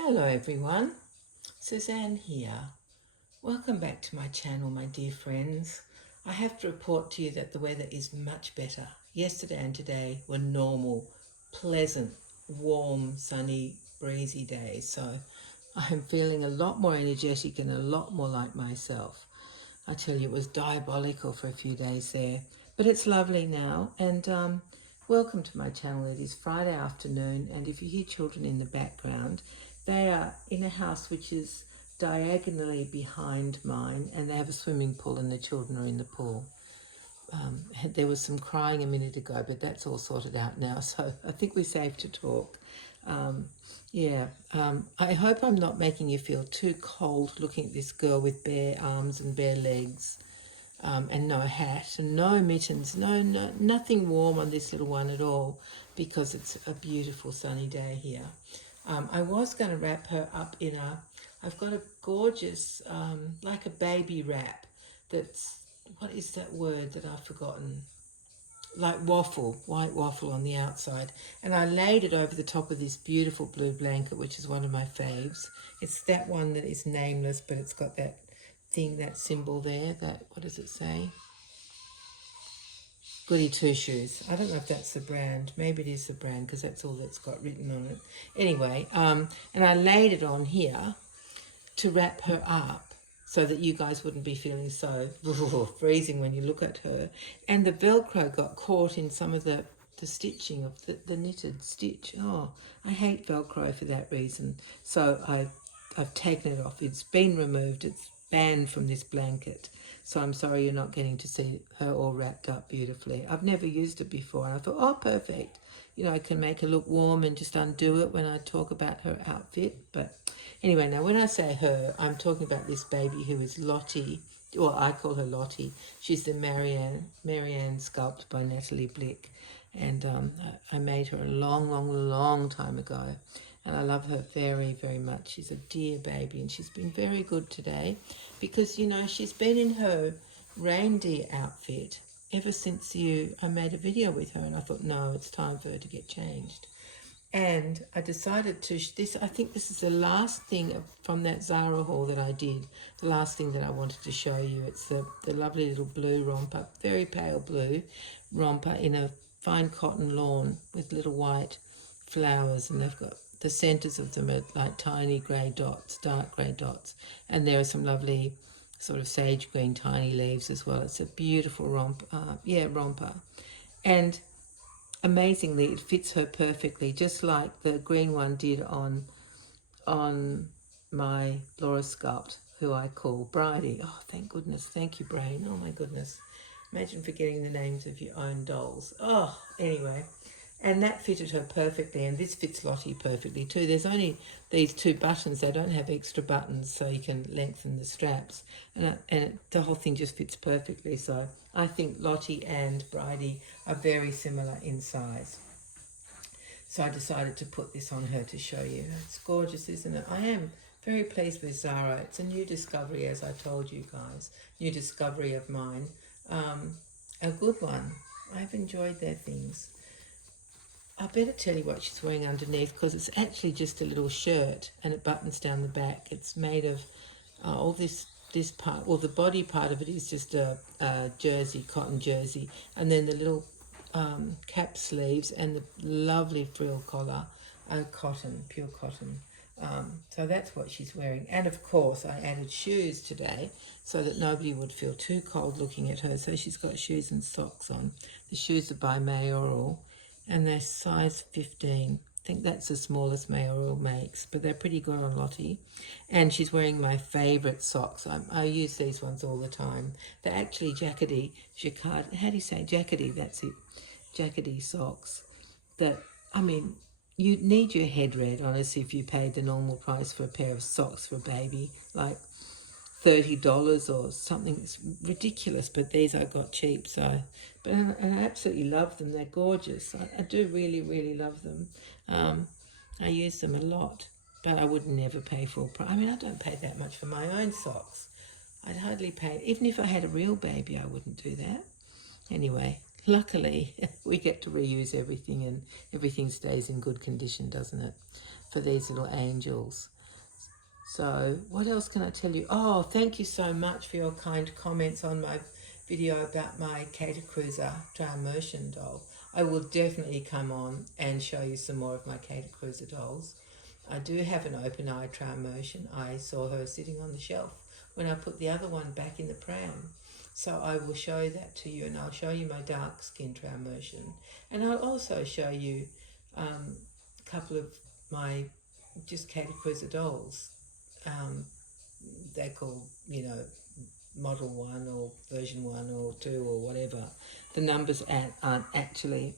Hello everyone, Suzanne here. Welcome back to my channel, my dear friends. I have to report to you that the weather is much better. Yesterday and today were normal, pleasant, warm, sunny, breezy days. So I'm feeling a lot more energetic and a lot more like myself. I tell you, it was diabolical for a few days there, but it's lovely now. And welcome to my channel. It is Friday afternoon, and if you hear children in the background, they are in a house which is diagonally behind mine, and they have a swimming pool, and the children are in the pool. There was some crying a minute ago, but that's all sorted out now, so I think we're safe to talk. I hope I'm not making you feel too cold looking at this girl with bare arms and bare legs, and no hat and no mittens, nothing warm on this little one at all, because it's a beautiful sunny day here. I was going to wrap her up in I've got a gorgeous, like a baby wrap that's, what is that word that I've forgotten? Like waffle, white waffle on the outside. And I laid it over the top of this beautiful blue blanket, which is one of my faves. It's that one that is nameless, but it's got that thing, that symbol there, that, what does it say? Goody Two Shoes. I don't know if that's the brand. Maybe it is the brand because that's all that's got written on it. Anyway, and I laid it on here to wrap her up so that you guys wouldn't be feeling so freezing when you look at her. And the Velcro got caught in some of the stitching of the knitted stitch. Oh, I hate Velcro for that reason. So I've taken it off. It's been removed. It's banned from this blanket. So I'm sorry you're not getting to see her all wrapped up beautifully. I've never used it before, and I thought, oh, perfect. You know, I can make her look warm and just undo it when I talk about her outfit. But anyway, now when I say her, I'm talking about this baby who is Lottie. Well, I call her Lottie. She's the Marianne sculpt by Natali Blick. And I made her a long time ago. And I love her very, very much. She's a dear baby, and she's been very good today because, you know, she's been in her reindeer outfit ever since I made a video with her, and I thought, no, it's time for her to get changed. And I decided to, I think this is the last thing from that Zara haul that I did, the last thing that I wanted to show you. It's the lovely little blue romper, very pale blue romper in a fine cotton lawn with little white flowers, and they've got, the centres of them are like tiny grey dots, dark grey dots, and there are some lovely sort of sage green tiny leaves as well. It's a beautiful romper, and amazingly it fits her perfectly, just like the green one did on my Laura sculpt, who I call Bridie. Oh, thank goodness. Thank you, brain. Oh my goodness, imagine forgetting the names of your own dolls. Oh, anyway, and that fitted her perfectly, and this fits Lottie perfectly too. There's only these two buttons. They don't have extra buttons, so you can lengthen the straps, and the whole thing just fits perfectly. So I think Lottie and Bridie are very similar in size. So I decided to put this on her to show you. It's gorgeous, isn't it? I am very pleased with Zara. It's a new discovery, as I told you guys. New discovery of mine. A good one. I've enjoyed their things. I better tell you what she's wearing underneath, because it's actually just a little shirt and it buttons down the back. It's made of all this part, well, the body part of it is just a jersey, cotton jersey, and then the little cap sleeves and the lovely frill collar are cotton, pure cotton. So that's what she's wearing. And of course I added shoes today so that nobody would feel too cold looking at her. So she's got shoes and socks on. The shoes are by Mayoral, and they're size 15. I think that's the smallest Mayoral makes, but they're pretty good on Lottie. And she's wearing my favourite socks. I use these ones all the time. They're actually jackety, jacquard, how do you say jackety? That's it, jackety socks. That, I mean, you need your head read, honestly, if you paid the normal price for a pair of socks for a baby, like $30 or something. It's ridiculous, but these I got cheap. So, but I absolutely love them. They're gorgeous. I do really love them. I use them a lot, but I would never pay full price. I mean, I don't pay that much for my own socks. I'd hardly pay, even if I had a real baby, I wouldn't do that. Anyway, luckily we get to reuse everything, and everything stays in good condition, doesn't it, for these little angels. So what else can I tell you? Oh, thank you so much for your kind comments on my video about my Cater Cruiser dry immersion doll. I will definitely come on and show you some more of my Cater Cruiser dolls. I do have an open eye dry immersion. I saw her sitting on the shelf when I put the other one back in the pram. So I will show that to you, and I'll show you my dark skin dry immersion. And I'll also show you a couple of my just Cater Cruiser dolls. They're called, model 1 or version 1 or 2 or whatever. The numbers aren't actually,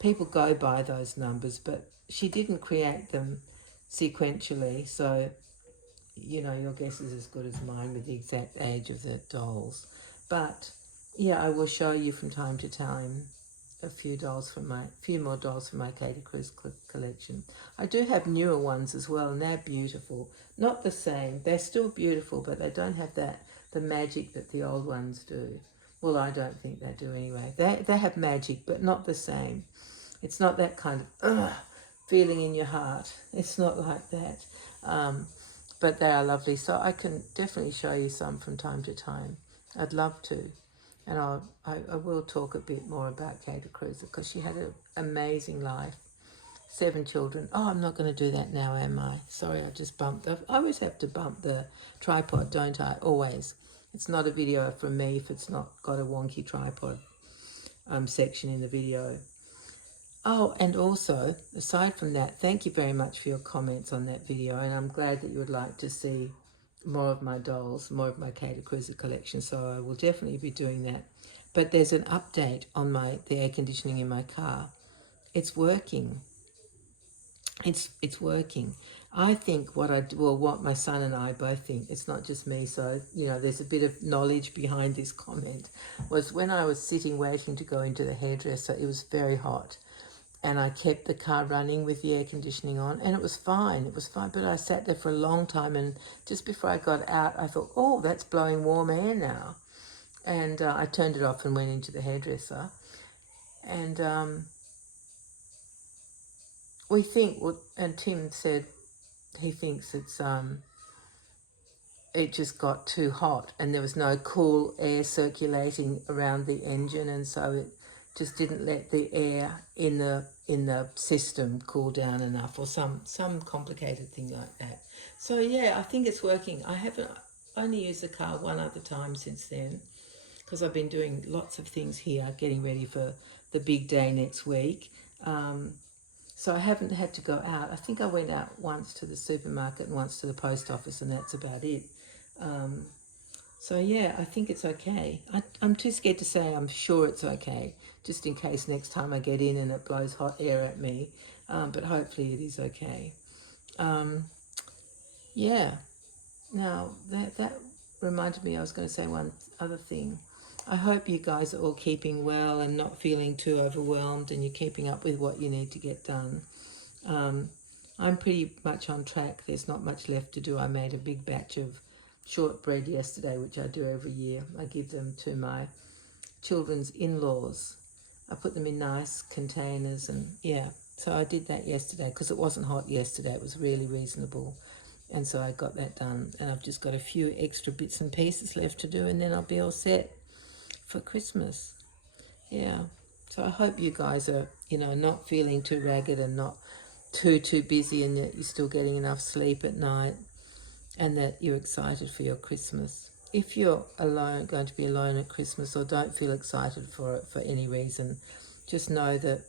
people go by those numbers, but she didn't create them sequentially, so your guess is as good as mine with the exact age of the dolls. But yeah, I will show you from time to time a few more dolls from my Cater Cruise collection. I do have newer ones as well, and they're beautiful. Not the same. They're still beautiful, but they don't have the magic that the old ones do. Well, I don't think they do anyway. They have magic, but not the same. It's not that kind of feeling in your heart. It's not like that. But they are lovely. So I can definitely show you some from time to time. I'd love to. And I will talk a bit more about Cater Cruiser, because she had an amazing life. 7 children. Oh, I'm not going to do that now, am I? Sorry, I just bumped. I always have to bump the tripod, don't I? Always. It's not a video from me if it's not got a wonky tripod section in the video. Oh, and also, aside from that, thank you very much for your comments on that video, and I'm glad that you would like to see more of my dolls, more of my Cater Cruiser collection, so I will definitely be doing that. But there's an update on the air conditioning in my car. It's working. It's working. I think what my son and I both think, it's not just me, so there's a bit of knowledge behind this comment, was when I was sitting waiting to go into the hairdresser, it was very hot, and I kept the car running with the air conditioning on, and it was fine, but I sat there for a long time, and just before I got out, I thought, oh, that's blowing warm air now, and I turned it off and went into the hairdresser, and we think, and Tim said he thinks it just got too hot, and there was no cool air circulating around the engine, and so it just didn't let the air in the system cool down enough, or some complicated thing like that. So yeah, I think it's working. I haven't only used the car one other time since then, because I've been doing lots of things here, getting ready for the big day next week. So I haven't had to go out. I think I went out once to the supermarket and once to the post office, and that's about it. So yeah, I think it's okay. I'm too scared to say I'm sure it's okay, just in case next time I get in and it blows hot air at me. But hopefully it is okay. Yeah. Now, that reminded me, I was going to say one other thing. I hope you guys are all keeping well and not feeling too overwhelmed, and you're keeping up with what you need to get done. I'm pretty much on track. There's not much left to do. I made a big batch of shortbread yesterday, which I do every year. I give them to my children's in-laws. I put them in nice containers, and yeah, so I did that yesterday because it wasn't hot yesterday. It was really reasonable, and so I got that done, and I've just got a few extra bits and pieces left to do, and then I'll be all set for Christmas. Yeah, so I hope you guys are not feeling too ragged and not too busy, and that you're still getting enough sleep at night, and that you're excited for your Christmas. If you're going to be alone at Christmas, or don't feel excited for it for any reason, just know that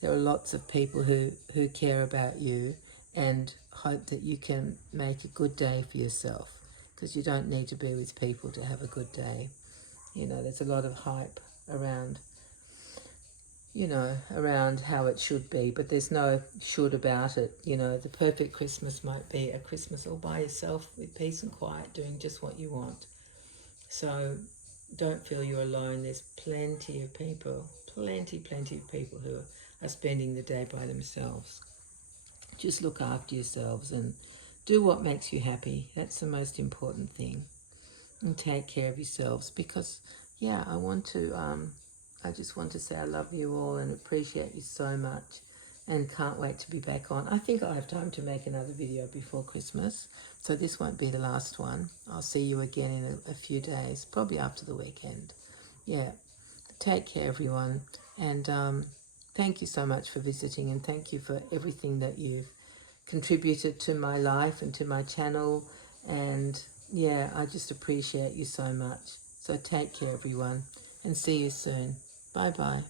there are lots of people who care about you, and hope that you can make a good day for yourself, because you don't need to be with people to have a good day. There's a lot of hype around around how it should be, but there's no should about it. The perfect Christmas might be a Christmas all by yourself with peace and quiet, doing just what you want. So don't feel you're alone. There's plenty of people who are spending the day by themselves. Just look after yourselves and do what makes you happy. That's the most important thing. And take care of yourselves, because yeah, I just want to say I love you all and appreciate you so much, and can't wait to be back on. I think I'll have time to make another video before Christmas, so this won't be the last one. I'll see you again in a few days, probably after the weekend. Yeah, take care, everyone, and thank you so much for visiting, and thank you for everything that you've contributed to my life and to my channel. And yeah, I just appreciate you so much. So take care, everyone, and see you soon. Bye bye.